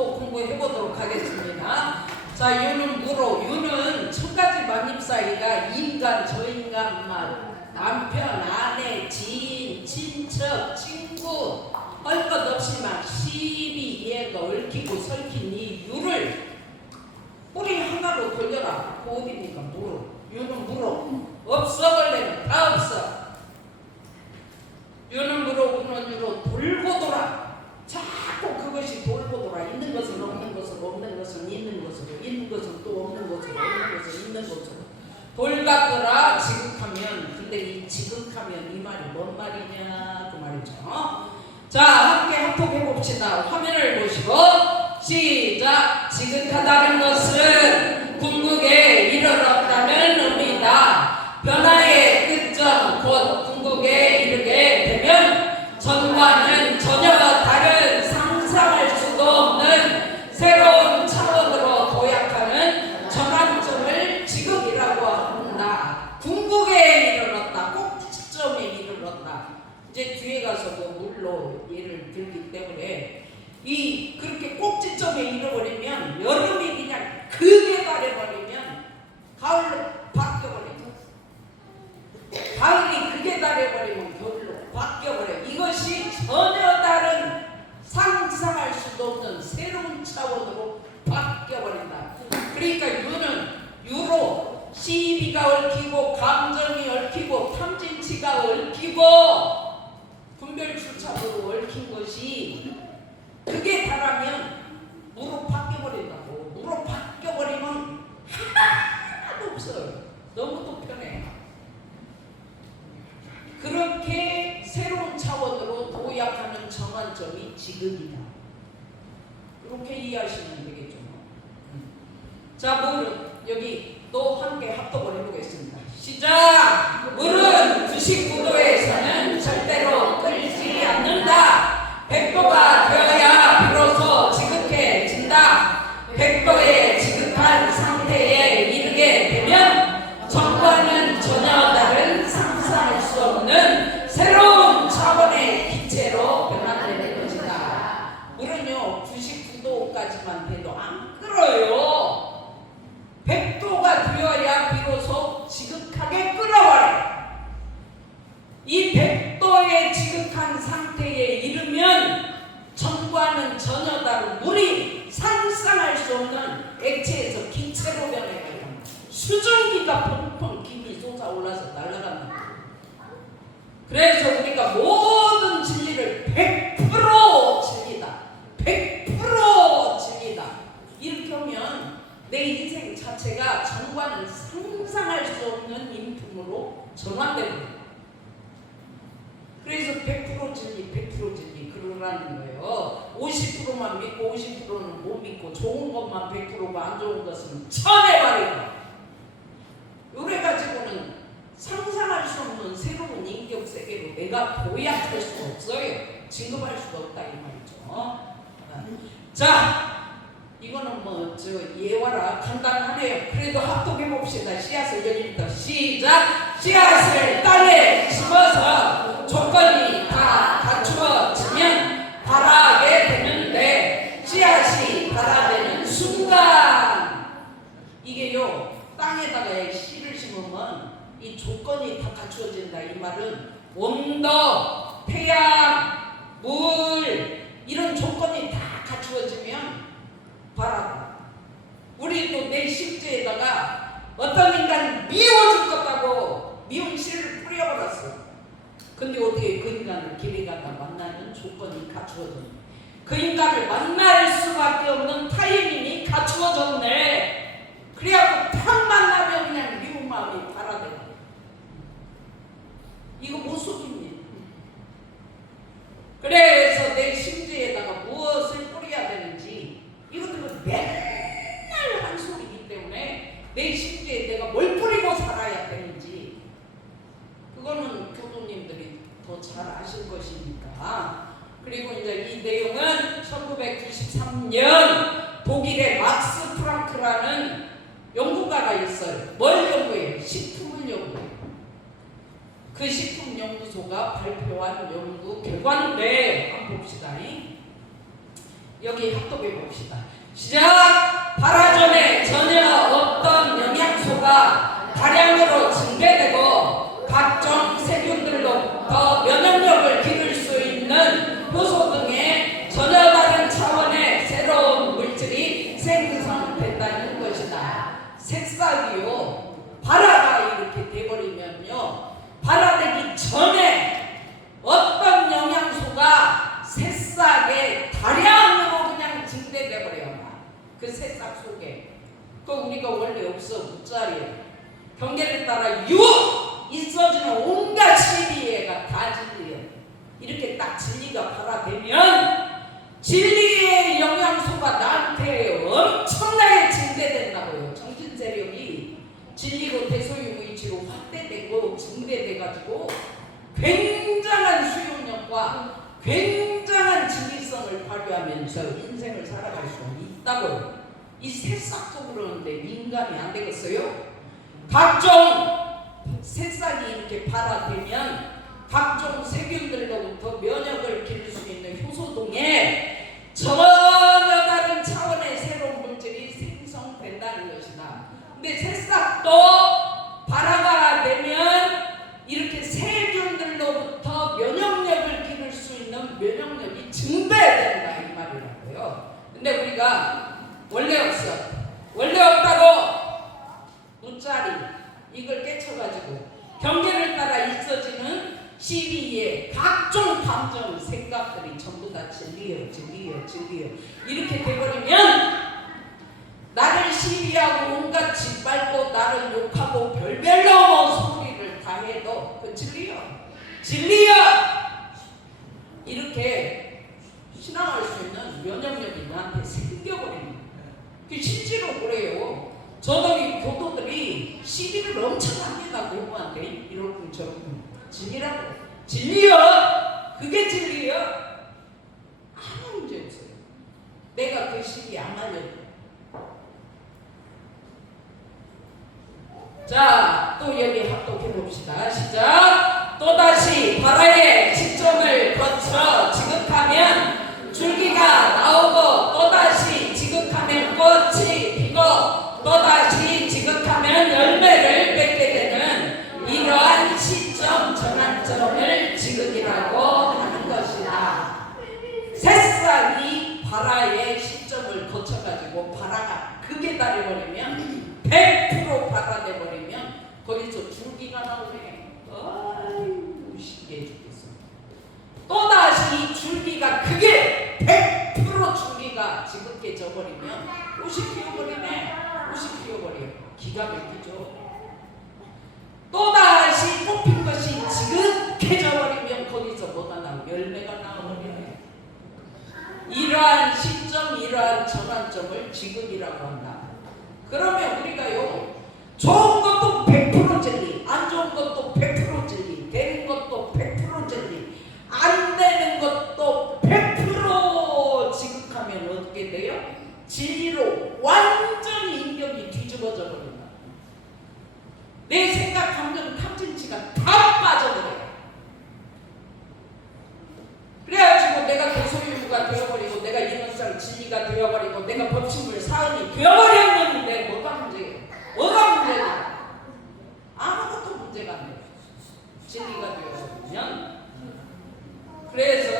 또 공부해 보도록 하겠습니다. 자, 유는 무로. 유는 천 가지 만입 사이가 인간, 저인간, 남편, 아내, 지인, 친척, 친구 할 것 없이 막 시비 얘가 얽히고 설킨 이 유를 뿌리 하나로 돌려라. 그 어디입니까? 무로. 유는 무로. 없어벌레는 다 없어. 유는 무로, 우는 유로. 돌고 돌아. 자꾸 그것이 돌고 돌아. 있는 것은 없는 것으로, 없는 것은 있는 것으로, 있는 것은 또 없는 것으로, 없는 것은 있는 것으로 돌갔더라. 지극하면. 근데 이 지극하면 이 말이 뭔 말이냐 그 말이죠. 자, 함께 합독해 봅시다. 화면을 보시고 시작. 지극하다는 것은 궁극에 이르렀다는 의미다. 변화의 끝점 곧 궁극에 이르게 되면 전과는 전혀 다른 상상할 수도 없는 새로운 차원으로 도약하는 전환점을 지극이라고 한다. 궁극에 이르렀다. 꼭지점에 이르렀다. 이제 뒤에 가서도 물로 예를 들기 때문에 이 그렇게 꼭지점에 이르버리면 여름이 그냥 극에 달해버리면 가을로 바뀌어버리죠. 가을이 극에 달해버리면 겨울로 바뀌어버려. 이것이 전혀 다른 상상할 수도 없는 새로운 차원으로 바뀌어버린다. 그러니까 유는 유로 시비가 얽히고 감정이 얽히고 탐진치가 얽히고 분별출착으로 얽힌 것이 그게 달하면 무로 바뀌어버린다고. 무로 바뀌어버리면 하나도 없어요. 너무도 편해. 그렇게 새로운 차원으로 도약하는 정한점이 지극이다. 이렇게 이해하시면 되겠죠. 자, 물은 여기 또 함께 합독을 해보겠습니다. 시작! 물은 99도에서는 절대로 끓지 않는다. 100도가 되어야 비로소 지극해진다. 100도의 지극한 상태에 이르게 되면 전과는 전혀 다른 상상할 수 없는 새로운 차원의 기체로 변화되는 것이다. 물은요 99도까지만 돼도 안 끓어요. 100도가 되어야 비로소 지극하게 끓어버려. 이 100도의 지극한 상태에 이르면 전과는 전혀 다른 물이 상상할 수 없는 액체에서 기체로 변해버려. 수증기가 펑펑 김이 솟아올라서 날아간다. 그래서 우리가 모든 진리를 100% 진리다. 100% 진리다. 이렇게 하면 내 인생 자체가 전과는 상상할 수 없는 인품으로 전환됩니다. 그래서 100% 진리, 100% 진리 그러라는 거예요. 50%만 믿고 50%는 못 믿고 좋은 것만 100%고 안 좋은 것은 쳐내버리고. 이래 가지고는 상상할 수 없는 새로운 인격 세계로 내가 도약할 수 없어요. 진급할 수가 없다 이 말이죠. 자, 이거는 뭐 저 예화라 간단하네요. 그래도 합독해 봅시다. 씨앗을 여기부터 시작. 씨앗을 땅에 심어서 조건이 다 갖추어지면 발하게 되는데 씨앗이 발하되는 순간 이게요 땅에다가 씨를 심으면 이 조건이 다 갖추어진다. 이 말은 온도, 태양, 물 이런 조건이 다 갖추어지면 발하고. 우리도 내 식재에다가 어떤 인간 미워 죽겠다고 미운 씨를 뿌려버렸어. 근데 어떻게 그 인간을 길에 가다 만나는 조건이 갖추어졌네. 그 인간을 만날 수밖에 없는 타이밍이 갖추어졌네. 그래갖고 탁 만나면 그냥 미운 마음이 발하되고. 이거 못 속이니. 그래서 내 심지에다가 무엇을 뿌려야 되는지 이것들은 맨날 한 소리이기 때문에 내 심지에 내가 뭘 뿌리고 살아야 되는지 그거는 교도님들이 더 잘 아실 것이니까. 그리고 이제 이 내용은 1993년 독일의 막스 프랑크라는 연구가가 있어요. 뭘 연구해요? 식품을 연구해요. 그 식품연구소가 발표한 연구 결과인데 한번 봅시다. 여기 합독해 봅시다. 시작! 발화점에 전혀 없던 영양소가 다량으로 증대되고 각종 세균들로부터 면역력을 기를 수 있는 효소 등의 전혀 다른 차원의 새로운 물질이 생성된다는 것이다. 새싹이요, 발화가 이렇게 돼버리면요, 발화되기 전에 어떤 영양소가 새싹에 다량으로 그냥 증대돼 버려요. 그 새싹 속에. 그 우리가 원래 없어, 무자리에. 경계를 따라 있어지는 온갖 진리애가 다 진리예요. 이렇게 딱 진리가 발화되면 진리의 영양소가 나한테 엄청나게 증대된다고요. 정신 세력이 진리로 대소유무이치로 확대되고 증대돼가지고 굉장한 수용력과 굉장한 진리성을 발휘하면서 인생을 살아갈 수 있다고요. 이 새싹 속으로 오는데 민감이 안 되겠어요? 각종 새싹이 이렇게 발화되면 각종 세균들로부터 면역을 기를 수 있는 효소동에 전혀 다른 차원의 새로운 물질이 생성된다는 것이다. 근데 새싹도 발화가 되면 이렇게 세균들로부터 면역력을 기를 수 있는 면역력이 증대된다 이 말이라고요. 근데 우리가 원래 없어, 원래 없다고 무짜리 이걸 깨쳐가지고 경계를 따라 있어지는 시비의 각종 감정, 생각들이 전부 다 진리예요, 진리예요, 진리예요. 이렇게 돼버리면 나를 시비하고 온갖 짓밟고 나를 욕하고 별별로 소리를 다 해도 그 진리요, 진리요. 이렇게 신앙할 수 있는 면역력이 나한테 생겨버리는 거예요. 실제로 그래요. 저들이 교도들이 시비를 엄청 합니다. 공부한테 이렇게 저렇게 진리라고. 진리요? 그게 진리요? 아무 문제 없어요. 내가 그 시비 안 알려도. 자, 또 여기 합독해 봅시다. 시작! 또다시 발화의 시점을 거쳐 지극하면 줄기가 나오고 또다시 지극하면 꽃이 피고 또다시 지극하면 열매를 맺게 되는 이러한 시점 전환점을 지극이라고 하는 것이다. 새싹이 발화의 시점을 거쳐가지고 발화가 극에 달해버리면 100% 발화돼 버리면 거기서 줄기가 나오네. 아이고 신기해 죽겠어. 또다시 이 줄기가 크게 100% 줄기가 지극해져 버리면 꽃이 피어버리네. 꽃이 피어버려. 기가 막히죠. 또다시 꽃핀 것이 지극해져 버리면 거기서 뭐가 나오고 열매가 나오버리네. 이러한 시점, 이러한 전환점을 지극이라고 한다. 그러면 우리가요, 좋은 것도 100% 진리, 안 좋은 것도 100% 진리, 되는 것도 100% 진리, 안 되는 것도 100% 지극하면 어떻게 돼요? 진리로 완전히 인격이 뒤집어져 버린다. 내 생각, 감정, 탐진치가 다 빠져들어요. 그래가지고 내가 대소유무가 되어버리고 내가 인원상 진리가 되어버리고 내가 법신물 사은이 되어버렸는데 뭐가 문제예요? 뭐가 문제냐? 아무것도 문제가 안 돼요. 진리가 되어버리면. 그래서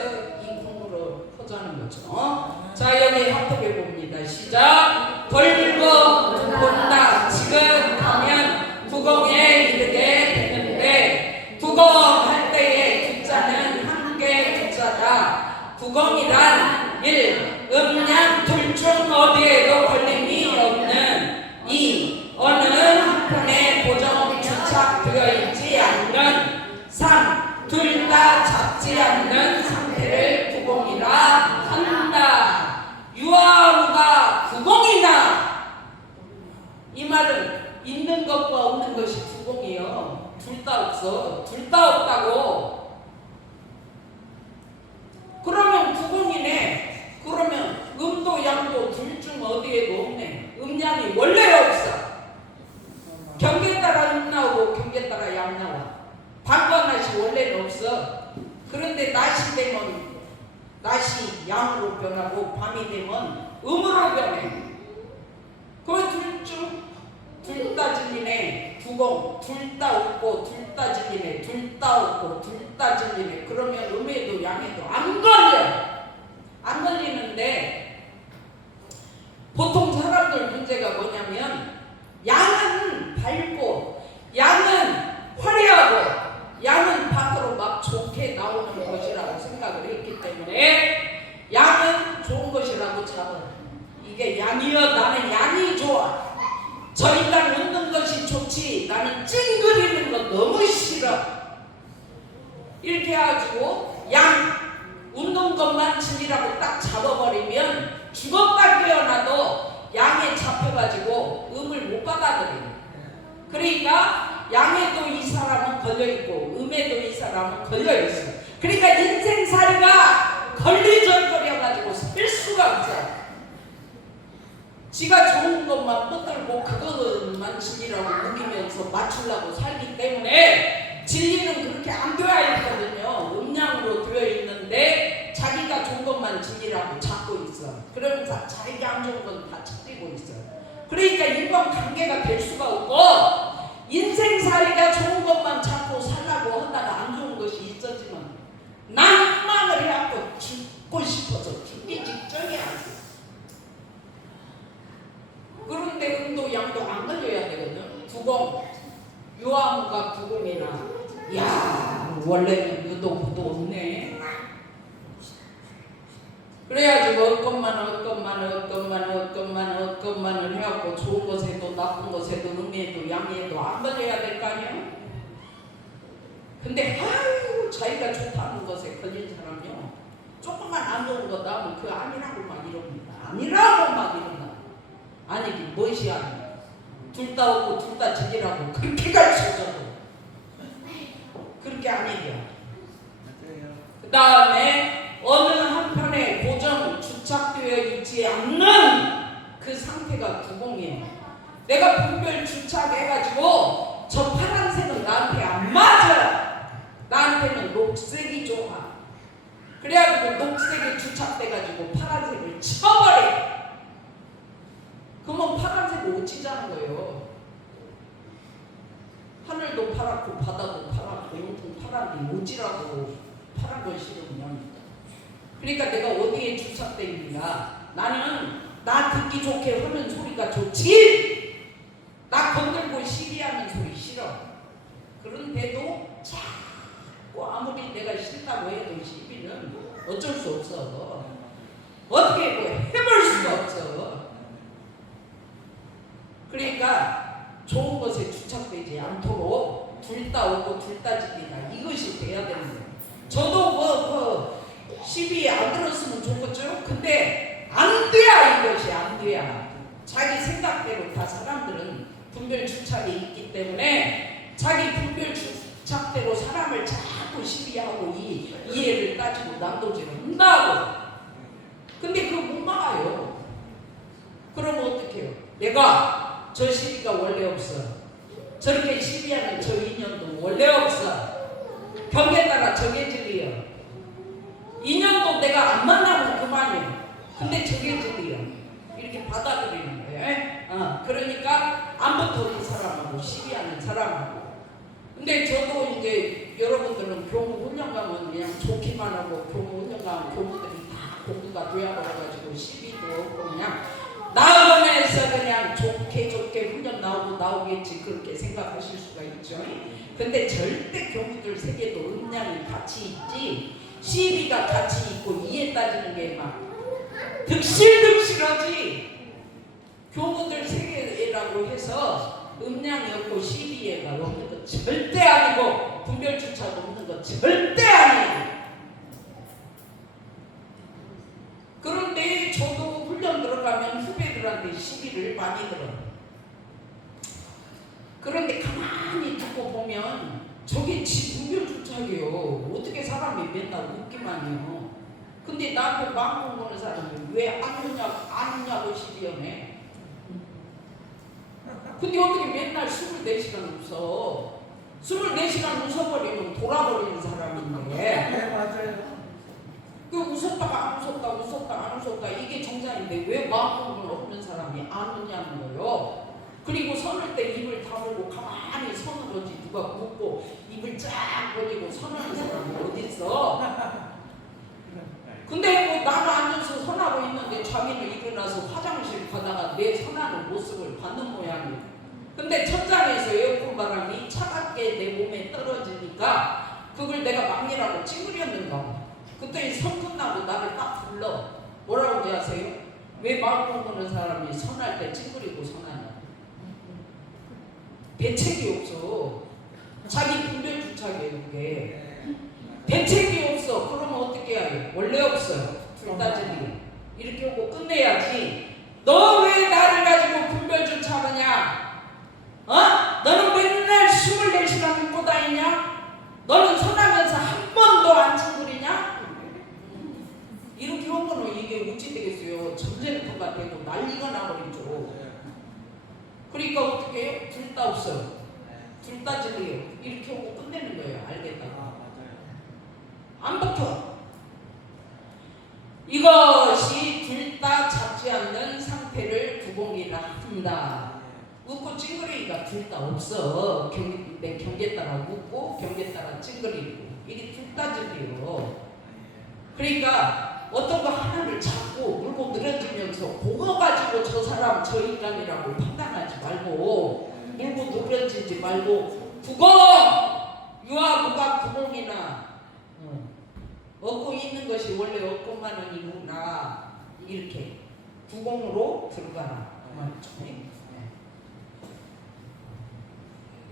이 공부를 포자는 거죠. 자, 여기 합독해 봅니다. 시작. 벌고 본다 지긋하면 구공에 이르게 되는데 구공할 때의 두자는 한개 두자다. 구공이란 1. 음양 둘 중 어디에도 걸림이 없는 2. 어느 한편에 고정 주착되어 있지 않는 3. 둘 다 잡지 않는 상태를 구공이라 한다. 유아무가 구공이나 이 말은 있는 것과 없는 것이 구공이요. 둘 다 없어. 둘 다 없다고. 그러면 구공이네. 그러면 음도 양도 둘 중 어디에도 없네. 음양이 원래 없어. 경계 따라 음 나오고 경계 따라 양 나와. 밤과 낮이 원래는 없어. 그런데 낮이 되면 낮이 양으로 변하고 밤이 되면 음으로 변해. 그 둘 다 질리네. 두공 둘 다 웃고 둘 다 질리네. 둘 다 웃고 둘 다 질리네. 그러면 음에도 양에도 안 걸려. 안 걸리는데 보통 사람들 문제가 뭐냐면 양은 밝고 양은 화려하고 양은 밖으로 막 좋게 나오는 것이라고 생각을 했기 때문에 양은 좋은 것이라고 잡아. 이게 양이여 나는 양이 좋아. 저 인간 웃는 것이 좋지 나는 찡그리는 거 너무 싫어. 이렇게 해가지고 양 웃는 것만 진리라고 딱 잡아버리면 죽었다 깨어나도 양에 잡혀가지고 음을 못 받아들여요. 그러니까 양에도 이 사람은 걸려있고 음에도 이 사람은 걸려있어. 그러니까 인생살이가 걸리적거려가지고 살 수가 없어. 지가 좋은 것만 뻗들고 그것만 진리라고 우기면서 맞추려고 살기 때문에 진리는 그렇게 안 되어 있거든요. 음양으로 되어 있는데 자기가 좋은 것만 진리라고 찾고 있어. 그러면서 자기가 안 좋은 건 다 찾고 있어. 그러니까 인간관계가 될 수가 없고 인생살이가 좋은 것만 찾고 살라고 하다가 안 좋은 것이 있었지만 낭만을 해갖고 죽고 싶어서 죽기 직전이야. 그런데 음도 양도 안 걸려야 되거든. 두공 유아무가 두공이나 야 원래는 유도 부도 없네. 그래야지 얻것만을 해갖고 좋은 것에도 나쁜 것에도 음에도 양에도 안 걸려야 될 거 아니야. 근데 아유 자기가 좋다는 것에 걸린 사람이요 조금만 안 좋은 거 나오면 그 아니라고 막 이럽니다. 아니라고 막 이런다. 아니긴 무엇이 아니야. 둘 다 없고 둘 다 진리라고 그렇게 가르쳐줘도 그렇게 아니야. 그 다음에 어느 한편에 고정 주착되어 있지 않는 그 상태가 두공이에요. 내가 분별 주착해가지고 저 파란색은 나한테 안 맞아. 나한테는 녹색이 좋아. 그래가지고 녹색에 주착돼가지고 파란색을 쳐버려. 그러면 파란색이 오치자는 거예요. 하늘도 파랗고 바다도 파랗고 온통 파란데 오지라고 파란 걸 싫으면. 그러니까 내가 어디에 주착되어 있는가. 나는 나 듣기 좋게 하는 소리가 좋지 나 건들고 시비하는 소리 싫어. 그런데도 자꾸 아무리 내가 싫다고 해도 시비는 어쩔 수 없어. 어떻게 뭐 해볼 수가 없어. 그러니까 좋은 것에 주착되지 않도록 둘 다 오고 둘 다 지키다 이것이 돼야 되는 거예요. 저도 시비 안 들었으면 좋겠죠. 근데 안 돼야 이것이 안 돼야. 자기 생각대로 다 사람들은 분별 주착이 있기 때문에 자기 분별 주착대로 사람을 자꾸 시비하고 이해를 따지고 난도질을 한다고. 근데 그거 못 막아요. 그러면 어떡해요? 내가 저 시비가 원래 없어. 저렇게 시비하는 저 인연도 원래 없어. 벽에 따라 정해지리요. 인연도 내가 안 만나면 그만이에요. 근데 정해지리요. 이렇게 받아들이는 거예요. 그러니까 안 붙어있는 사람하고 시비하는 사람하고. 근데 저도 이제 여러분들은 교무 훈련 가면 그냥 좋기만 하고 교무 훈련 가면 교무들이 다 공부가 되어버려가지고 시비도 없고 그냥 나음에서 그냥 좋게 훈련 나오겠지 그렇게 생각하실 수가 있죠. 근데 절대 교무들 세계도 음양이 같이 있지 시비가 같이 있고 이해 따지는 게 막 득실득실하지. 교무들 세계라고 해서 음양이 없고 시비가 없는 거 절대 아니고 분별주착 없는 거 절대 아니에요. 그런데 저도 훈련 들어가면 후배들한테 시비를 많이 들어요. 그런데 가만히 듣고 보면 저게 지 분별주착이에요. 어떻게 사람이 맨날 웃기만 해요. 근데 나한테 마음 보는 사람이 왜 안 웃냐고 시비하네. 근데 어떻게 맨날 24시간 웃어. 24시간 웃어버리면 돌아버리는 사람인데. 네, 맞아요. 그 웃었다가 안 웃었다 웃었다 안 웃었다 이게 정상인데 왜 마음공부를 없는 사람이 안 웃냐는 거예요. 그리고 선을 때 입을 다물고 가만히 선을 오지 누가 웃고 입을 쫙 벌리고 선하는 사람이 어딨어? 근데 뭐 나는 앉아서 선하고 있는데 자기는 일어나서 화장실 가다가 내 선하는 모습을 받는 모양이에요. 근데 천장에서 에어컨 바람이 차갑게 내 몸에 떨어지니까 그걸 내가 막내라고 찡그렸는가 봐. 그때 선 끝나고 나를 딱 불러. 뭐라고 하세요? 왜 마음 먹는 사람이 선할 때 찡그리고 선하냐? 대책이 없어. 자기 분별 주착이에요 그게. 대책이 없어. 그러면 어떻게 해요? 원래 없어요. 둘 다 진리. 이렇게 하고 끝내야지. 너 왜 나를 가지고 분별 주착하냐? 너는 맨날 24시간 입고 다니냐? 너는 선하면서 한 번도 안 찡그리냐? 이렇게 하면은 이게 어찌 되겠어요? 전쟁터가 되고 난리가 나버리죠. 그러니까 어떻게 해요? 둘 다 없어요. 둘 다 진리예요. 이렇게 하고 끝내는 거예요. 알겠다. 안 먹혀. 이것이 둘 다 잡지 않는 상태를 두공이라 합니다. 웃고 찡그리기가 둘 다 없어. 내 경계 따라 웃고 경계 따라 찡그리고 이게 둘 다 진리예요. 그러니까 어떤 거 하나를 잡고 물고 늘어지면서 그거 가지고 저 사람 저 인간이라고 판단하지 말고 물고 늘어지지 말고 구공! 유아무가 구공이나 얻고 있는 것이 원래 얻고만은 이구나 이렇게 구공으로 들어가라.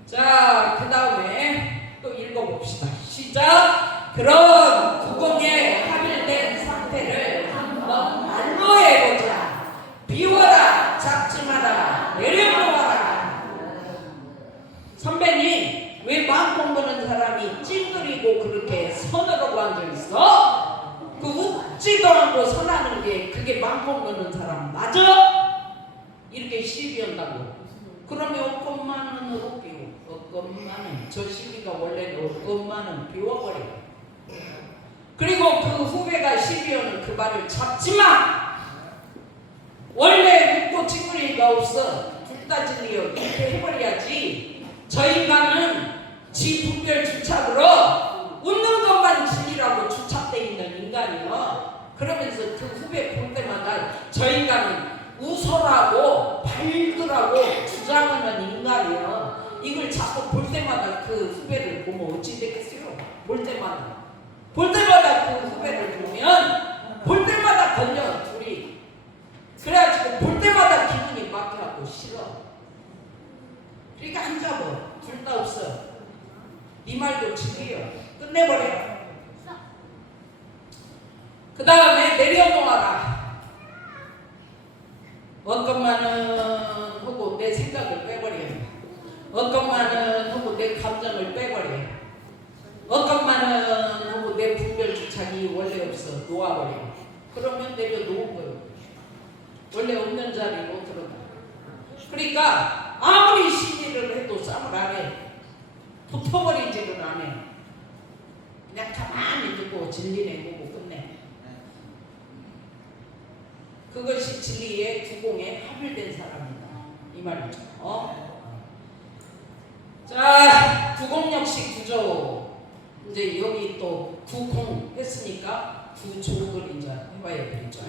자, 그 다음에 또 읽어봅시다. 시작! 그런 구공에 합일된 상태를 한번 말로 해보자. 비워라, 잡지 마라, 내려놓아라. 선배님, 왜 마음 공부는 사람이 찡그리고 그렇게 선으로 앉아있어? 그 웃지도 않고 선하는 게 그게 마음 공부는 사람 맞아? 이렇게 시비한다고. 그러면 없건만은으로 비워. 없건만은 저 시비가 원래는 없건만은 비워버려. 그리고 그 후배가 시비하는 그 말을 잡지마. 원래 웃고 찡그리기가 없어. 둘 다 진리요. 이렇게 해버려야지. 저 인간은 지 분별 주착으로 웃는 것만 진리라고 주착되어 있는 인간이요. 그러면서 그 후배 볼 때마다 저 인간은 웃어라고 밝으라고 주장하는 인간이요. 이걸 자꾸 볼 때마다 그 후배를 보면 어찌 되겠어요? 볼 때마다 그 후배를 보면 볼 때마다 걸려 둘이. 그래가지고 볼 때마다 기분이 막혀갖고 싫어. 그러니까 안 잡아. 둘 다 없어. 네 말도 진리요. 끝내버려. 그 다음에 내려놓아라. 어것만은 하고 내 생각을 빼버려. 어것만은 하고 내 감정을 빼버려. 어것만은 하고 내 분별 주착이 원래 없어. 놓아버려. 그러면 내려놓은 거예요. 원래 없는 자리로 들어가. 그러니까 아무리 시비를 해도 싸움을 안 해. 붙어버리지는 안 해. 그냥 가만히 두고 진리내 보고 끝내. 그것이 진리의 구공에 합일된 사람이다. 이 말이죠. 자, 구공 역시 구조. 이제 여기 또 구공 했으니까 구조를 이제 해봐야 되겠죠.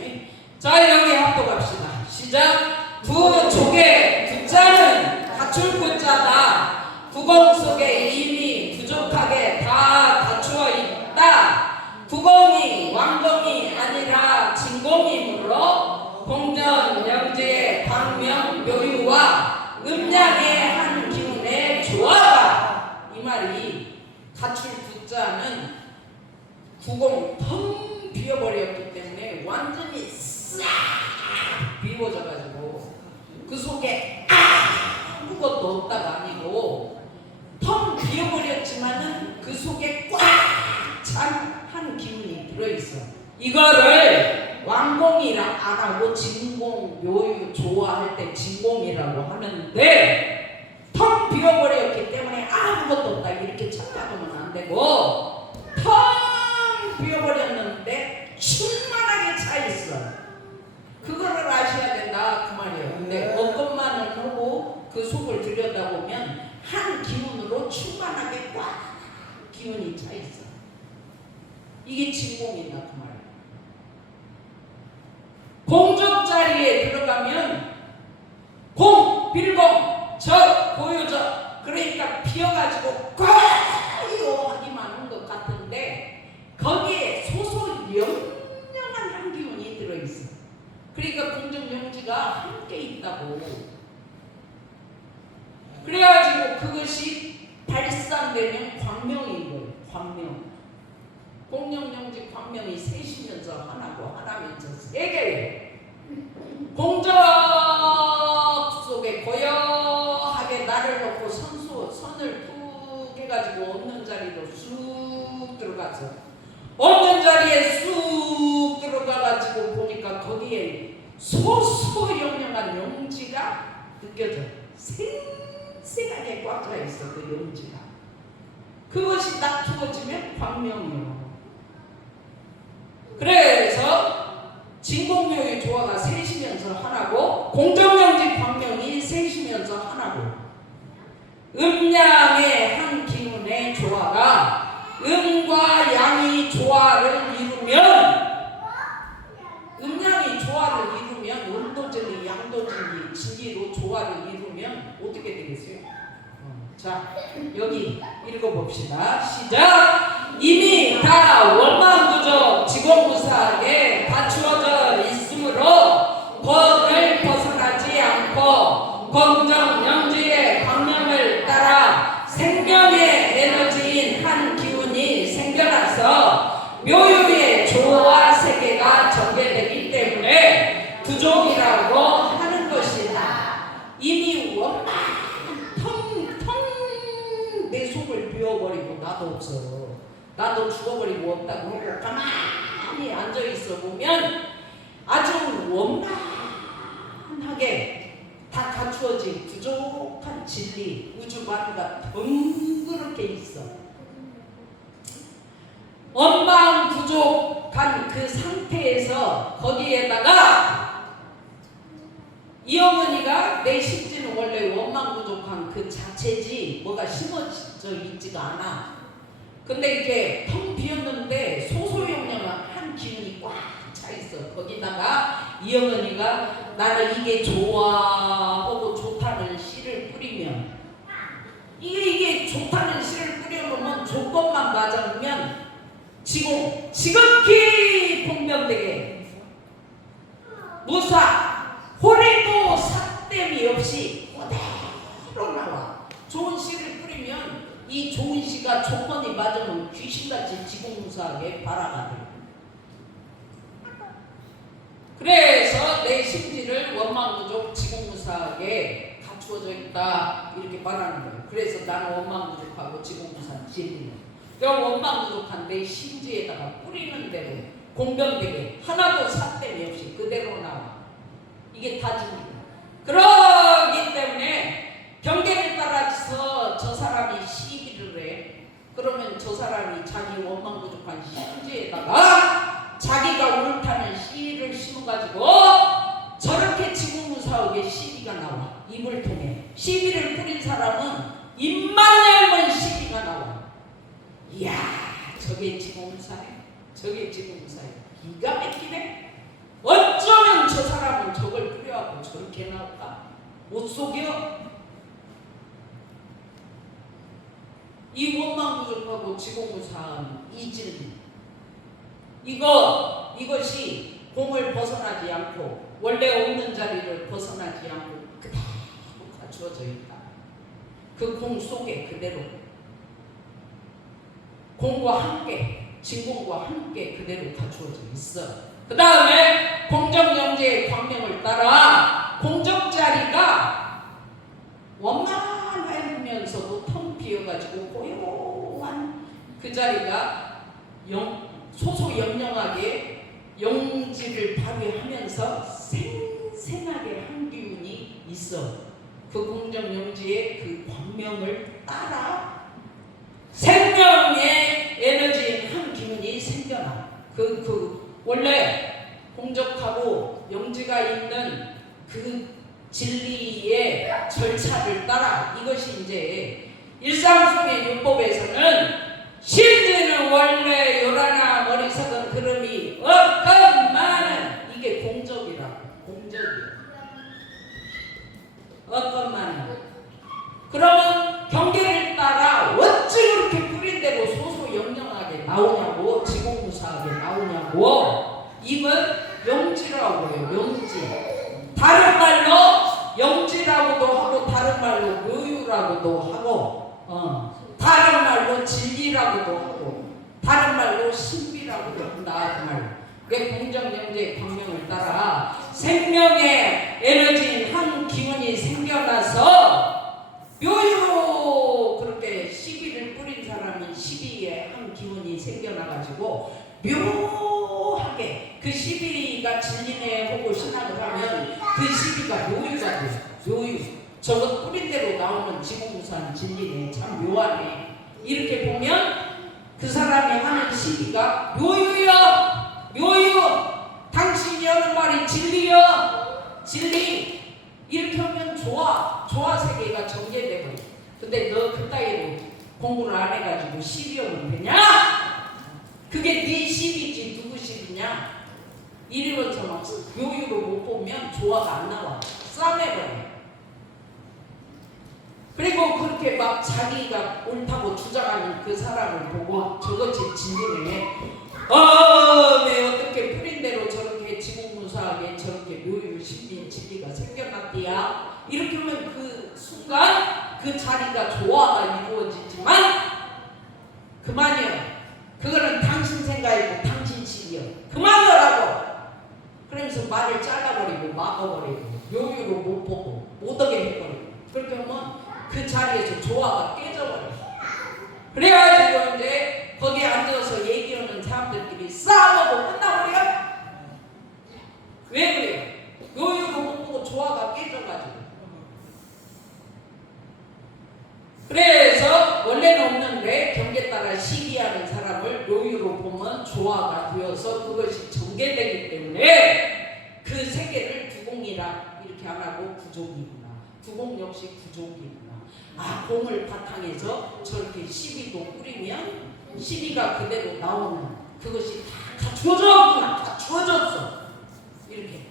자, 여기 합독합시다. 시작. 구족의 구자는 갖출 구자다. 구공 속에 이미 부족하게 다 갖추어 있다. 구공이 왕공이 아니라 진공이므로 공전 영재의 광명 묘유와 음양의 한 기운의 조화가. 이 말이 갖출 구자는 구공 텅 비어버렸기 때문에 완전히 싹 비워져가지고 그 속에 아무것도 없다가 아니고 텅 비어버렸지만은 그 속에 꽉 찬 한 기운이 들어있어. 이거를 왕공이라 안 하고 진공 묘유 조화할 때 진공이라고 하는데 텅 비어버렸기 때문에 아무것도 없다 이렇게 착각하면 안 되고 텅 비어버렸는데 쫙 기운이 차 있어. 이게 진공이다 그 말이야. 공적 자리에 들어가면 공, 빌공, 적, 고요적, 그러니까 피어가지고 고요하기만 한 것 같은데 거기에 소소영영한 한 기운이 들어있어. 그러니까 공정영지가 함께 있다고. 그래가지고 그것이 발산되면 광명인 거예요. 광명. 공정영지 광명이 셋이면서 하나고 하나면서 세 개예요. 공적 속에 고요하게 나를 놓고 선을 푹 해가지고 없는 자리로 쑥 들어가서 없는 자리에 쑥 들어가가지고 보니까 거기에 소소영영한 영지가 느껴져. 생생하게 꽉 차 있어. 그 영지가. 그것이 딱 두어지면 광명이요. 그래서 진공명의 조화가 셋이면서 하나고 공정영지 광명이 셋이면서 하나고 음양의 한 기운의 조화가 음과 양이 조화를 이루면 음양이 조화를 이루면 음도진리 양도진리 진리로 조화를 이루면 어떻게 되겠어요? 자 여기 읽어봅시다. 시작. 이미 다 원망부족 지공무사하게 갖추어져 있으므로 권을 벗어나지 않고 공정영지의 광명을 따라 생명의 에너지인 한 기운이 생겨나서 묘유의 조화 세계가 전개되기 때문에 부족이라고 하는 것이다. 이미 원망 내 속을 비워버리고 나도 없어. 나도 죽어버리고 없다고 하고 가만히 앉아있어 보면 아주 원만하게 다 갖추어진 부족한 진리 우주 만유가 덩그렇게 있어. 원망 부족한 그 상태에서 거기에다가 이 어머니가 내 심지는 원래 원망 부족한 그 자체지 뭐가 심어져 있지가 않아. 근데 이렇게 텅 비었는데 소소영영한 한 기운이 꽉 차 있어. 거기다가 이 어머니가 나는 이게 좋아 하고 좋다는 씨를 뿌리면 이게 좋다는 씨를 뿌려놓으면 조건만 맞으면 지극히 공명되게 무사 호래도 삭됨이 없이 그대로 나와. 좋은 씨를 뿌리면 이 좋은 씨가 조건이 맞으면 귀신같이 지공무사하게 발화가 돼. 그래서 내 심지를 원망부족 지공무사하게 갖추어져 있다 이렇게 말하는 거예요. 그래서 나는 원망부족하고 지공무사는 진리는 그럼 원망부족한 내 심지에다가 뿌리는 대로 공변되게 하나도 삭됨이 없이 그대로 나와. 이게 다 진리다. 그러기 때문에 경계를 따라서 저 사람이 시비를 해. 그러면 저 사람이 자기 원망부족한 심지에다가 자기가 옳다는 씨를 심어가지고 저렇게 지구무사하게 시비가 나와. 입을 통해 시비를 뿌린 사람은 입만 열면 시비가 나와. 이야 저게 지구무사해. 저게 지구무사해. 기가 막히네. 어쩌면 저 사람은 저걸 뿌려하고 저렇게 나올까? 못 속여? 이 원망부족하고 지공무사한 이 진리 이것이 공을 벗어나지 않고 원래 없는 자리를 벗어나지 않고 그대로 갖추어져 있다. 그 공 속에 그대로 공과 함께 진공과 함께 그대로 갖추어져 있어. 그 다음에 공정영지의 광명을 따라 공정자리가 원만하면서도 텅 비어가지고 고요한 그 자리가 소소영영하게 영지를 발휘하면서 생생하게 한 기운이 있어. 그 공정영지의 그 광명을 따라 생명의 에너지인 한 기운이 생겨나. 원래 공적하고 영지가 있는 그 진리의 절차를 따라 이것이 이제 일상 속의 율법에서는 너희는 원래 요란아 머리석은 그름이 없건만은 이게 공적이라고. 공적이야. 없건만은. 그러면 경계를 따라 어찌 그렇게 뿌린 대로 소소영영하게 나오냐고. 지공무사하게 나오냐고. 이건 영지라고 해요. 영지. 다른 말로 영지라고도 하고 다른 말로 묘유라고도 하고 다른 말로 진리라고도 하고 다른 말로 신비라고도 한다. 그 말. 왜 공정영재의 광명을 따라 생명의 에너지인 한 기운이 생겨나서 묘유로 그렇게 시비를 뿌린 사람이 시비에 한 기운이 생겨나가지고 묘하게 그 시비가 진리네 보고 신앙을 하면 그 시비가 묘유가 돼요. 묘유. 저것 뿌린 대로 나오는 지공무사한 진리네. 참 묘하네. 이렇게 보면 그 사람이 하는 시비가 묘유여. 묘유. 당신이 하는 말이 진리여. 진리. 이렇게 하면 좋아. 좋아 세계가 전개되고. 근데 너 그따위로 공부를 안 해가지고 시비하면 되냐? 그게 네 시비지 누구 시비냐? 이리로처럼 묘유로 못 보면 조화가 안 나와. 싸매버려. 그리고 그렇게 막 자기가 옳다고 주장하는 그 사람을 보고 저것이 진리네. 왜 어떻게 뿌린 대로 저렇게 지공무사하게 저렇게 묘유 신비 진리가 생겨났디야? 이렇게 하면 그 순간 그 자리가 조화가 이루어지지만 그만이요. 그거는 당신 생각이고 당신 시비요. 그만하라고. 그러면서 말을 잘라버리고 막아버리고 묘유로 못 보고 못하게 해버리고 그렇게 하면 그 자리에서 조화가 깨져버려. 그래가지고 이제 거기에 앉아서 얘기하는 사람들끼리 싸우고 끝나버려. 왜 그래요? 묘유로 못 보고 조화가 깨져가지고. 그래서 원래는 없는데 경계 따라 시비하는 사람을 묘유로 보면 조화가 되어서 그것이 전개되기 때문에 그 세계를 두공이라 이렇게 안 하고 구족이구나. 두공 역시 구족이구나. 아, 공을 바탕에서 저렇게 시비도 뿌리면 시비가 그대로 나오는 그것이 다 주어졌구나. 다 주어졌어. 이렇게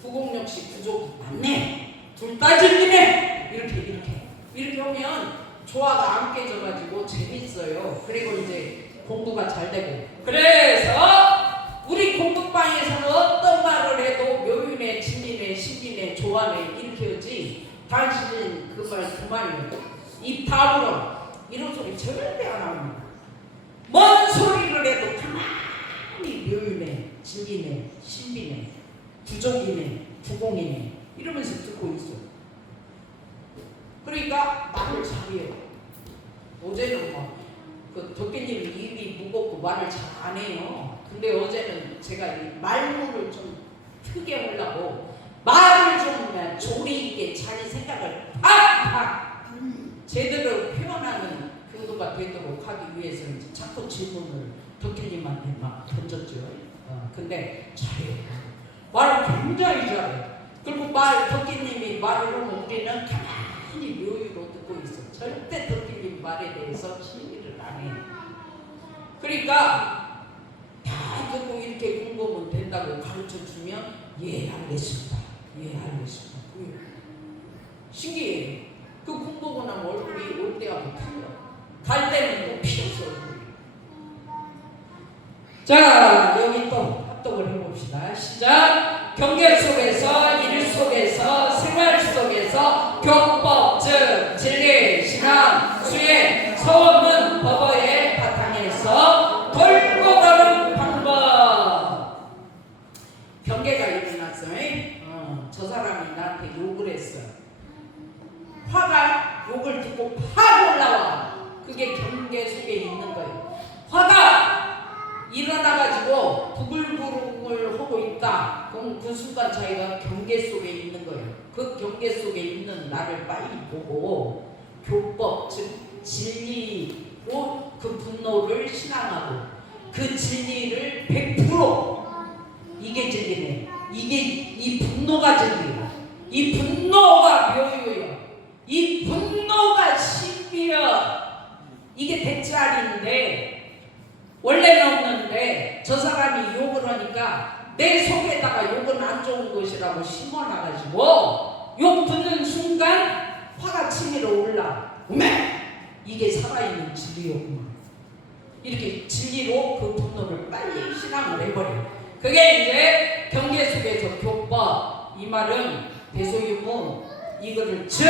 두공 역시 구족이 맞네. 둘 다 진리네. 이렇게 하면 조화가 안 깨져가지고 재밌어요. 그리고 이제 공부가 잘 되고. 그래서 우리 공부방에서는 어떤 말을 해도 묘유네, 진리네, 신비네, 조화네 이렇게 하지. 당신은 그 말이에요. 입 다물어. 이런 소리 절대 안 합니다. 뭔 소리를 해도 가만히 묘유네, 진리네, 신비네, 부족이네, 부공이네 이러면서 듣고 있어. 그러니까 말을 잘해요. 어제는 그 덕기님이 입이 무겁고 말을 잘 안 해요. 근데 어제는 제가 이 말문을 좀 크게 하려고 말을 좀 조리 있게 자기 생각을 팍팍 제대로 표현하는 그거가 되도록 하기 위해서 이제 자꾸 질문을 덕기님한테 막 던졌죠. 근데 잘해요. 말을 굉장히 잘해요. 그리고 덕기님이 말을 하면 우리는 가만히 묘유로 듣고 있어. 절대 덕기님 말에 대해서 시비를 안 해. 그러니까 다 듣고 이렇게 공부하면 된다고 가르쳐주면 예 알겠습니다. 예 알겠습니다. 신기해요. 그 공부하고 나면 얼굴이 올 때하고 틀려. 갈 때는 또 피었어 얼굴이. 자 여기 또 합독을 해봅시다. 시작. 경계 속에서 일 속에서 생활 속에서 교법 즉 진리 신앙 수행 서원문 법어의 바탕에서 돌고 가는 방법. 경계가 일어났어요. 저 사람이 나한테 욕을 했어. 화가 욕을 듣고 팍 올라와. 그게 경계 속에 있는 거예요. 화가 일어나가지고 부글부글 하고 있다. 그럼 그 순간 자기가 경계 속에 있는 거예요. 그 경계 속에 있는 나를 빨리 보고 교법 즉 진리로 그 분노를 신앙하고 그 진리를 100% 이게 진리네. 이게 이 분노가 진리야. 이 분노가 묘유야. 이 분노가 신비야. 이게 대짜리인데 원래는 없는데 저 사람이 욕을 하니까 내 속에다가 욕은 안 좋은 것이라고 심어놔가지고 욕 듣는 순간 화가 치밀어 올라. 이게 살아있는 진리였구만. 이렇게 진리로 그 분노를 빨리 실행을 해버려. 그게 이제 경계 속에서 교법. 이 말은 대소유무 이거를 즉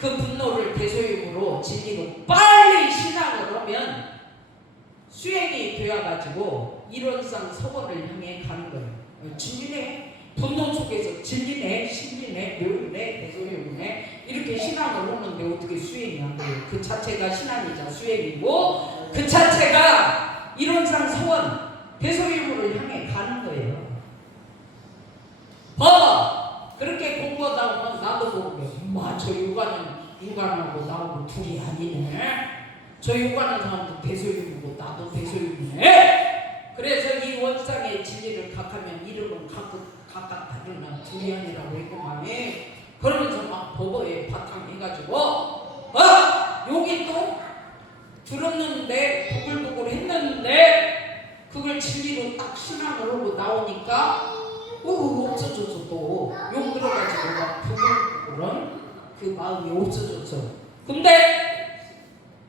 그 분노를 대소유무로 진리로 빨리 신앙을 하면 수행이 되어가지고 이론상 서원을 향해 가는 거예요. 진리네. 분노 속에서 진리네, 신리네, 묘리네, 대소유무네 이렇게 신앙을 하는데 어떻게 수행이 안 돼요? 그 자체가 신앙이자 수행이고 그 자체가 이론상 서원, 대소유무를 향해 가는 거예요. 그렇게 공부하다 보면 나도 모르게 엄마 저 육안하고 나하고 둘이 아니네. 저 육안한 사람도 대소유무고 나도 대소유무네. 그래서 이 원상의 진리를 각하면 이름은 각각 다르나 둘이 아니라고 했구만. 그러면서 막 법어에 바탕해가지고 여기 또 들었는데 부글부글 했는데 그걸 진리로 딱 신앙을 하고 나오니까 없어졌어. 또 욕 들어가지고 막 부글부글한 그 마음이 없어졌어. 근데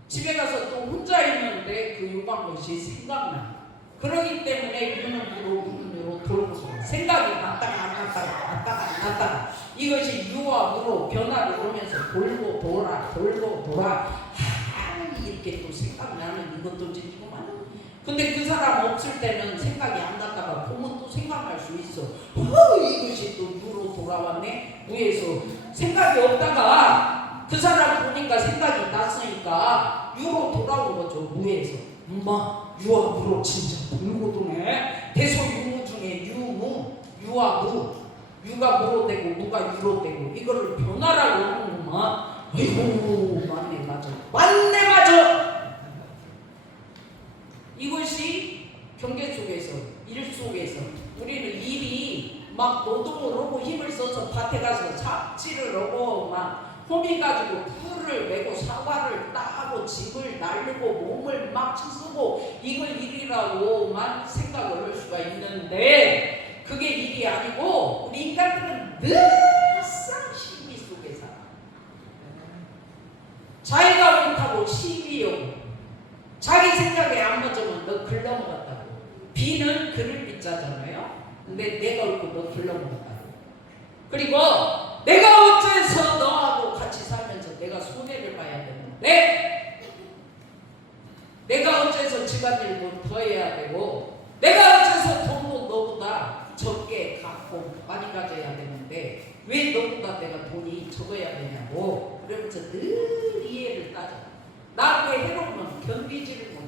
집에 가서 또 혼자 있는데 그 욕한 것이 생각나. 그러기 때문에 유는으로 돌고서 생각이 났다가 이것이 유와 무로 변화를 오면서 돌고 돌아 이렇게 또 생각나는 이것도 진리구만. 근데 그 사람 없을 때는 생각이 안 났다가 보면 또 생각날 수 있어. 이것이 또 유로 돌아왔네. 무에서 생각이 없다가 그 사람 보니까 생각이 났으니까 유로 돌아온 거죠. 무에서. 엄마 유와 무로 진짜 돌고 도네. 대소유무 중에 유무, 유와 무. 유가 무로 되고 무가 유로 되고 이거를 변화라고 하는구만. 아이고 맞네. 이것이 경계 속에서 일 속에서 우리는 일이 막 노동을 하고 힘을 써서 밭에 가서 잡지를 하고 막 호미 가지고 풀을 메고 사과를 따고 집을 날리고 몸을 막 쓰고 이걸 일이라고만 생각을 할 수가 있는데 그게 일이 아니고 우리 인간들은 늘상 시비 속에 살아. 자기가 못하고 시비하고 자기 생각에 안 맞으면 너 글러먹었다고. 비는 글을 비자잖아요. 근데 내가 옳고 너 글러먹었다고. 그리고 내가 어째서 너하고 같이 살면서 내가 손해를 봐야 되는데 내가 어째서 집안일도 더 해야 되고 내가 어째서 돈도 너보다 적게 갖고 많이 가져야 되는데 왜 너보다 내가 돈이 적어야 되냐고. 그러면서 늘 이해를 따져. 나한테 해놓으면 견디지를 못해.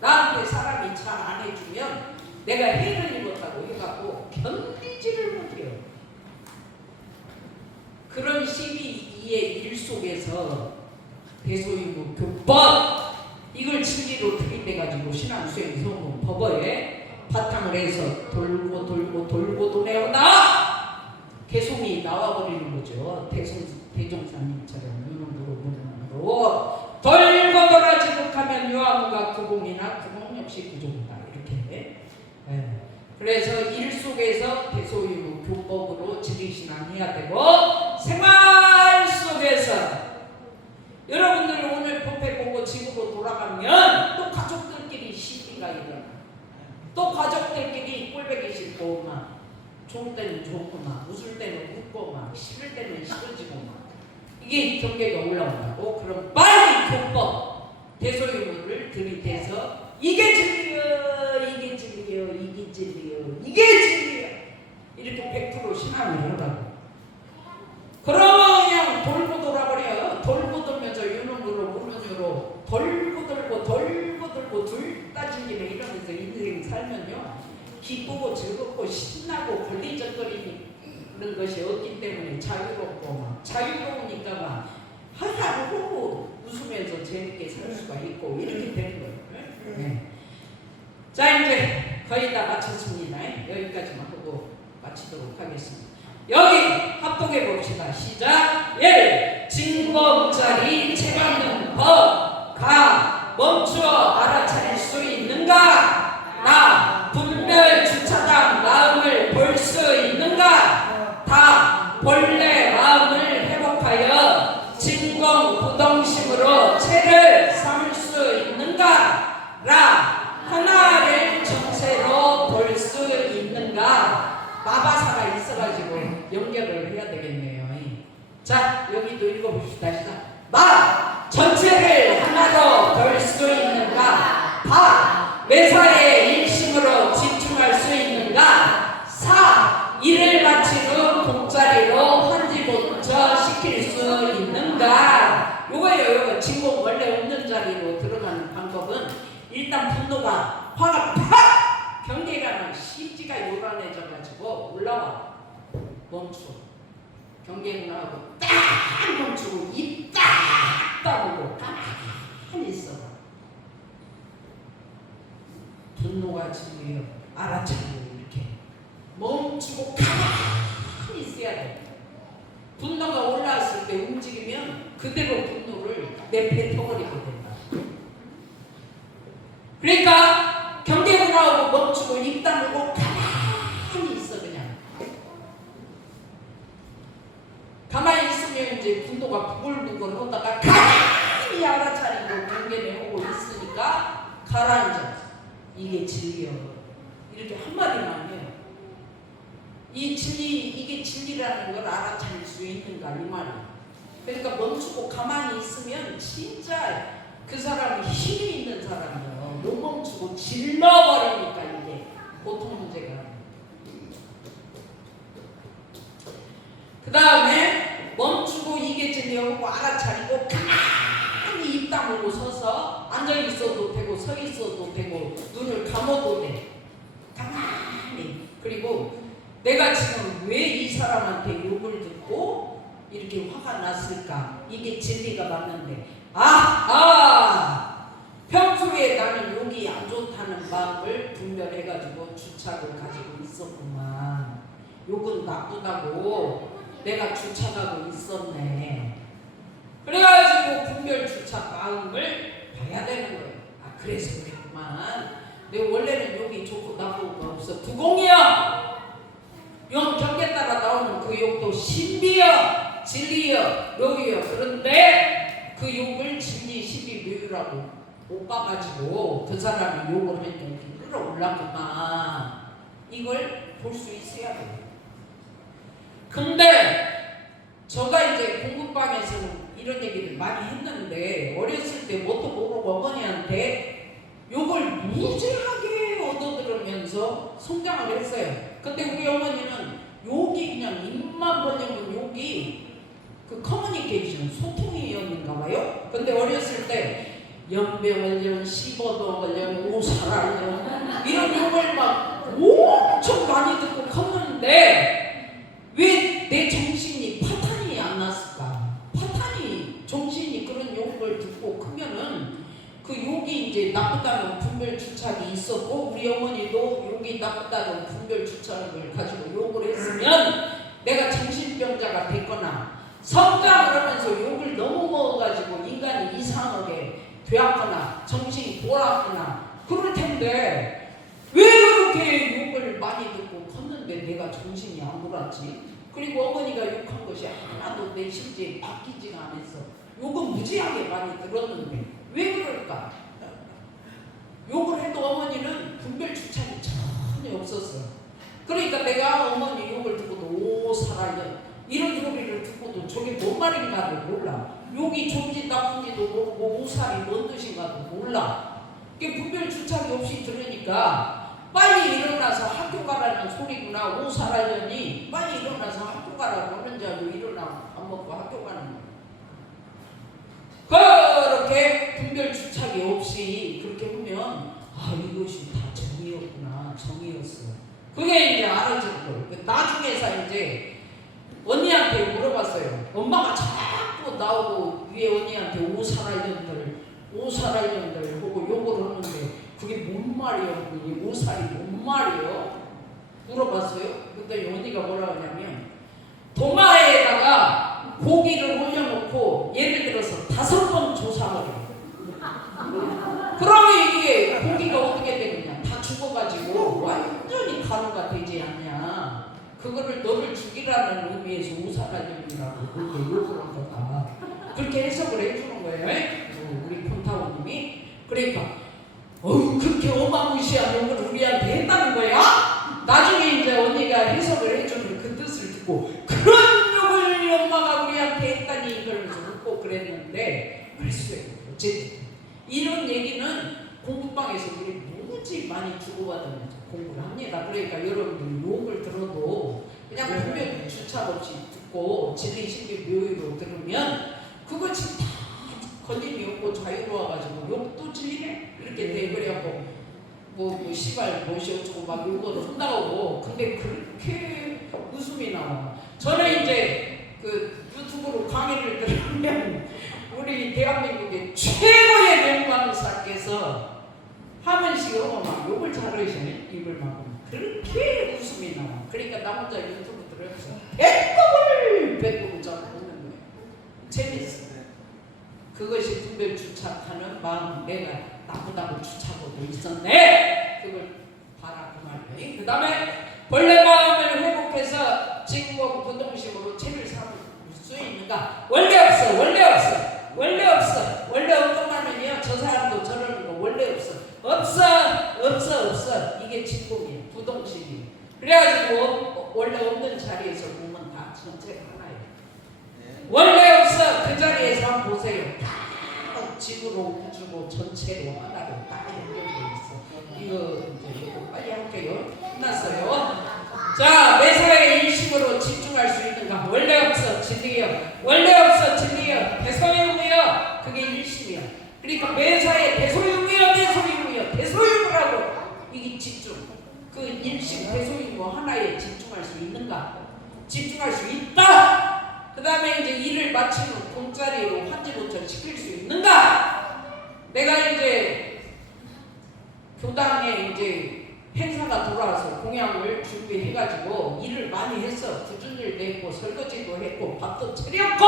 나한테 사람이 잘 안 해주면 내가 해를 입었다고 해갖고 견디지를 못해요. 그런 12의 일 속에서 대소유무 교법 이걸 진리로 들이대가지고 신앙수행 성공 법어에 바탕을 해서 돌고 도내어다 개송이 나와버리는 거죠. 대종사님처럼 눈으로 돌고 돌아 지극하면 유아무가 구공이나 구공 역시 구종이다. 이렇게. 그래서 일 속에서 대소유무 교법으로 지리신앙 해야 되고 생활 속에서 여러분들이 오늘 법회 보고 집으로 돌아가면 또 가족들끼리 시비가 일어나. 또 가족들끼리 꼴보기 싫고 막 좋을 때는 좋고 막 웃을 때는 웃고 막 싫을 때는 싫어지고 막 이게 경계가 올라온다고. 그럼 빨리 교법 대소유무를 들이대서 이게 진리여 이게 진리여 이게 진리여 이게 진리여 이렇게 100% 신앙을 하라고. 그러면 그냥 돌고 돌아버려. 돌고 돌면서 유능으로 무능으로 돌고 돌고 둘 따진 김에 이러면서 인생 살면요 기쁘고 즐겁고 신나고 걸리적거리는 것이 없기 때문에 자유롭고 막 자유로우니까 막 하하호호 웃으면서 재밌게 살 수가 있고 이렇게 되는 거예요. 네. 자 이제 거의 다 마쳤습니다. 여기까지만 하고 마치도록 하겠습니다. 여기 합독해 봅시다. 시작. 1. 징검자리 채받는 법. 가 멈추어 알아차릴 수 본래 마음을 회복하여 진공부동심으로 채를 삼을 수 있는가? 라 하나를 정체로 볼 수 있는가? 마바사가 있어가지고 연결을 해야 되겠네요. 자, 여기도 읽어봅시다. 마 전체를 하나로 볼 수 있는가? 바 매사에 일심으로 집중할 수 있는가? 사 일을 마친 후 동자리로 환지부처 시킬 수 있는가? 요거예요. 요거 진공 원래 없는 자리로 들어가는 방법은 일단 분노가 화가 팍 경계가는 심지가 요란해져 가지고 올라와 멈춰. 경계를 하고 딱 멈추고 입 딱 다물고 가만히 있어. 분노가 지금 알아차리고 이렇게 멈추고 가만히 있어야 돼. 분노가 올라왔을 때 움직이면 그대로 분노를 내뱉어버리게 된다. 그러니까 경계를 하고 멈추고 입 다물고 가만히 있어. 그냥 가만히 있으면 이제 분노가 부글부글 하다가 가만히 알아차리고 경계를 하고 있으니까 가라앉아. 이게 진리요. 이렇게 한마디만 해요. 이 진리, 이게 진리라는 걸 알아차릴 수 있는가 이 말이에요. 그러니까 멈추고 가만히 있으면 진짜 그 사람이 힘이 있는 사람이에요. 못 멈추고 질러버리니까 이게 보통 문제가. 그 다음에 멈추고 이게 진리하고 알아차리고 가만히 입 다물고 서서 앉아 있어도 되고 서 있어도 되고 눈을 감아도 돼. 가만히. 그리고 내가 지금 왜 이 사람한테 욕을 듣고 이렇게 화가 났을까? 이게 진리가 맞는데 평소에 나는 욕이 안 좋다는 마음을 분별해가지고 주착을 가지고 있었구만. 욕은 나쁘다고 내가 주착하고 있었네. 그래가지고 분별 주착 마음을 봐야 되는 거예요. 그래서 그랬구만. 내 원래는 욕이 좋고 나쁘고 없어. 두공이야. 영 경계 따라 나오는 그 욕도 신비여 진리여 욕이여. 그런데 그 욕을 진리 신비 묘유라고 못 봐가지고 그 사람이 욕을 했더니 끌어올랐구만. 이걸 볼 수 있어야 돼요. 근데 제가 이제 공부방에서는 이런 얘기를 많이 했는데 어렸을 때 뭣도 모르고 어머니한테 욕을 무지하게 얻어들으면서 성장을 했어요. 근데 우리 어머니는 욕이 그냥 입만 벌리면 욕이 그 커뮤니케이션 소통이었는가 봐요. 근데 어렸을 때 연병을 연, 씹어도을 연, 오살을 연 이런 욕을 막 엄청 많이 듣고 컸는데 왜 내 정신이 파탄이 안 났을까? 파탄이 정신이 그런 욕을 듣고 크면은 그 욕이 이제 나쁘다는 분별 주착이 있었고 우리 어머니도 욕이 나쁘다는 분별 주착을 가지고 욕을 했으면 내가 정신병자가 됐거나 성장을 하면서 욕을 너무 먹어가지고 인간이 이상하게 되었거나 정신이 돌았거나 그럴 텐데 왜 그렇게 욕을 많이 듣고 컸는데 내가 정신이 안 돌았지? 그리고 어머니가 욕한 것이 하나도 내 심지에 바뀌지가 않았어. 욕은 무지하게 많이 들었는데 왜 그럴까? 욕을 해도 어머니는 분별 주착이 전혀 없었어. 그러니까 내가 어머니 욕을 듣고도 오 살아요 이런 소리를 듣고도 저게 뭔 말인가도 몰라. 욕이 좋은지 나쁜지도 모르고 오살이 뭔 뜻인가도 몰라. 그게 분별 주착이 없이 들으니까 빨리 일어나서 학교 가라는 소리구나. 오살하려니 빨리 일어나서 학교 가라고 하는 줄 알고 일어나 밥 먹고 학교 가는 거야. 그렇게 분별 주착이 없이 그렇게 보면 이것이 다 정이었구나. 정이었어. 그게 이제 알아지는 거예요. 나중에서 이제 언니한테 물어봤어요. 엄마가 자꾸 나오고 위에 언니한테 오살할년들 하고 욕을 하는데 그게 뭔 말이야? 그게 오살이 뭔 말이야? 물어봤어요. 그때 언니가 뭐라 하냐면 동아에다가 고기를 올려놓고 예를 들어서 5번 조사를 해요. 그러면 이게 고기가 어떻게 되느냐? 다 죽어가지고 완전히 간호가 되지 않냐? 그거를 너를 죽이라는 된다는 의미에서 우산화점이라고 그렇게 욕을 한 거다. 그렇게 해석을 해주는 거예요. 우리 폰타우님이. 그러니까 그렇게 어마무시한 욕을 우리한테 했다는 거야. 나중에 이제 언니가 해석을 해주는 그 뜻을 듣고 그런 욕을 엄마가 우리한테 했다니 그러면서 웃고 그랬는데 글쎄 어쨌든 이런 얘기는 공부방에서 우리 무지 많이 주고받으면서 공부를 합니다. 그러니까 여러분들 욕을 들어도 그냥 분명 주착 없이 듣고 진리신기 묘의로 들으면 그것이 다 건림이 없고 자유로워가지고 욕도 진리네 이렇게 돼버려고 뭐 시발 뭐시 어쩌고 막 욕을 한다고. 근데 그렇게 웃음이 나와. 저는 이제 그 유튜브로 강의를 들으면 우리 대한민국의 최고의 명강사께서 하면씩 막 욕을 잘하시네. 입을 막으면 그렇게 웃음이 나와. 그러니까 나 혼자 유튜브 들으면서 배꼽을 잡고 웃는 거예요. 재밌어. 그것이 분별주착하는 마음. 내가 나쁘다고 주착하고 있었네. 그걸 봐라 그 말이에요. 그 다음에 본래 마음을 회복해서 직무하고 부동심으로 책을 삼을 수 있는가? 원래 없어. 원래 없더만은요 저 사람도 저러는 거 원래 없어. 이게 직공이에요. 부동심이에요. 그래가지고 원래 없는 자리에서 보면 다 전체가 하나예요. 원래 없어. 그 자리에서 한번 보세요. 다 지구로 우주로 전체로 하나로 다 연결되어 있어. 이거 빨리 할게요. 끝났어요. 자, 매사에 일심으로 집중할 수 있는가? 원래 없어. 진리요. 대소유무여. 그게 일심이야. 그러니까 매사에 대소유무여. 대소유무라고. 이게 집중. 그 일심 대소유무 하나에 집중할 수 있는가? 집중할 수 있다. 그 다음에 이제 일을 마치는 공짜리로 환지노출 시킬 수 있는가? 내가 이제 교당에 이제 행사가 돌아와서 공양을 준비해가지고 일을 많이 했어. 굳은 일도 했고 설거지도 했고 밥도 차렸고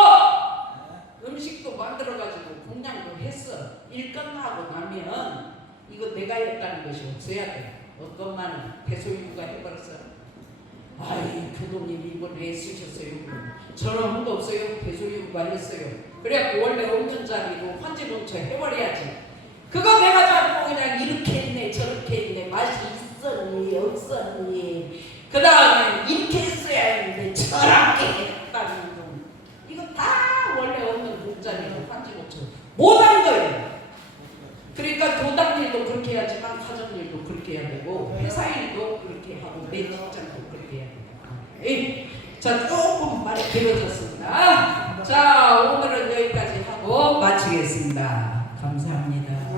음식도 만들어가지고 공양도 했어. 일 끝나고 나면 이거 내가 했다는 것이 없어야 돼. 어떤 말은 대소유무가 해버렸어. 아이 교도님 이번에 애쓰셨어요. 저런 한도 없어요. 대소유무가 했어요. 그래갖고 원래 없는 자리로 환지노출 해버려야지. 그거 내가 잡고 그냥 이렇게 했네 저렇게 했네 맛이 있었니 없었니 그 다음에 이렇게 했어야 했는데 저렇게 했다는 거 이거 다 원래 없는 공짜리로 환지노출 못한 거예요. 그러니까 교당 일도 그렇게 해야지만 가정 일도 그렇게 해야 되고 회사 일도 그렇게 하고 내 직장도 그렇게 해야 돼요. 자, 조금 말이 길어졌습니다. 자, 오늘은 여기까지 하고 마치겠습니다. 감사합니다.